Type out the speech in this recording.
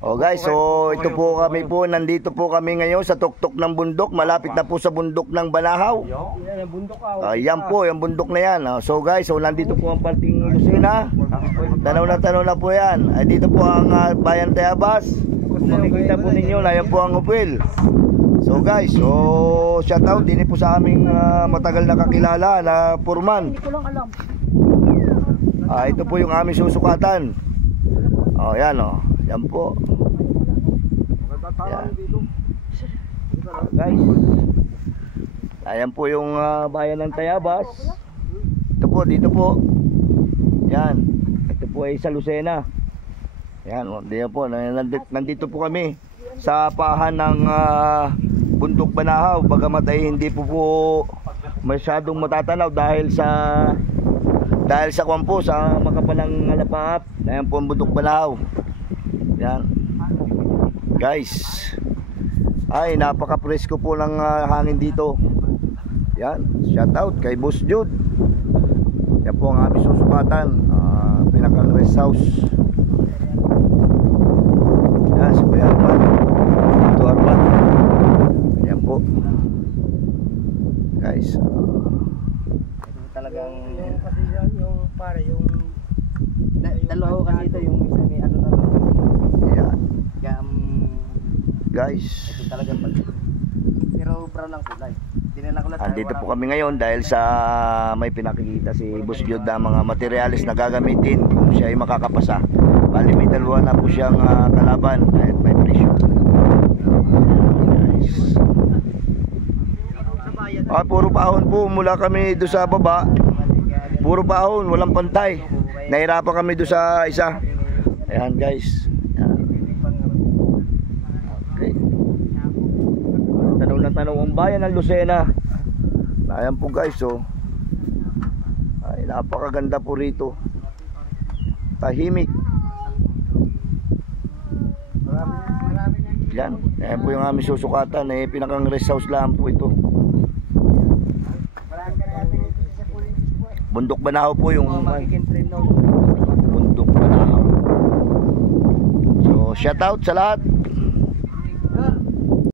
Oh guys, so ito po kami po, nandito po kami ngayon sa tuktok ng bundok, malapit na po sa bundok ng Banahaw. Yan po, yung bundok na yan. So guys, so nandito po ang parting Lucena. Tanaw na po yan. Ay dito po ang Bayan Tayabas. Makikita po ninyo na yan po ang upil. So guys, so shout out din po sa aming matagal na kakilala na Purman. Hindi ko lang alam. Ito po yung aming susukatan. Oh, yan oh. Yan po. Yan. Guys. Ayan po yung bayan ng Tayabas. Ito po, dito po. Yan. Ito po ay sa Lucena. Yan, dito po. Nandito po kami sa pahan ng bundok Banahaw. Bagamat ay hindi po masyadong matatanaw dahil sa kwan po, sa makapalang halapaap. Ayan po ang bundok Banahaw. Yan. Guys, ay napaka-presko po ng hangin dito. Yan, shout out kay Boss Jude. Yan po ang aming susukatan, pinakang rest house. Yan, si Kuya Arman. Ito Arman. Yan po. Guys, talagang kasi yung pare yung dalawa kasi ito yung isa may ano na lang. Yan. Kaya Guys, ito talaga pag pero brown lang kulay. andito po kami ngayon dahil sa may pinakikita si Boss Jude na mga materialis na gagamitin kung siya ay makakapasa. Bali may dalawa na po siyang kalaban at may presyo. Guys. Puro paahon po mula kami doon sa baba. Puro paahon, walang pantay. Nahirapan kami doon sa isa. Ayan guys. Okay. Tanaw na tanaw ang bayan ng Lucena. Ayan po guys, oh. Ay, napakaganda po rito. Tahimik. Yan. Ayan po yung aming susukatan. Pinakang rest house lang po ito. Bundok Banahaw po yung Bundok Banahaw. So shout out sa lahat.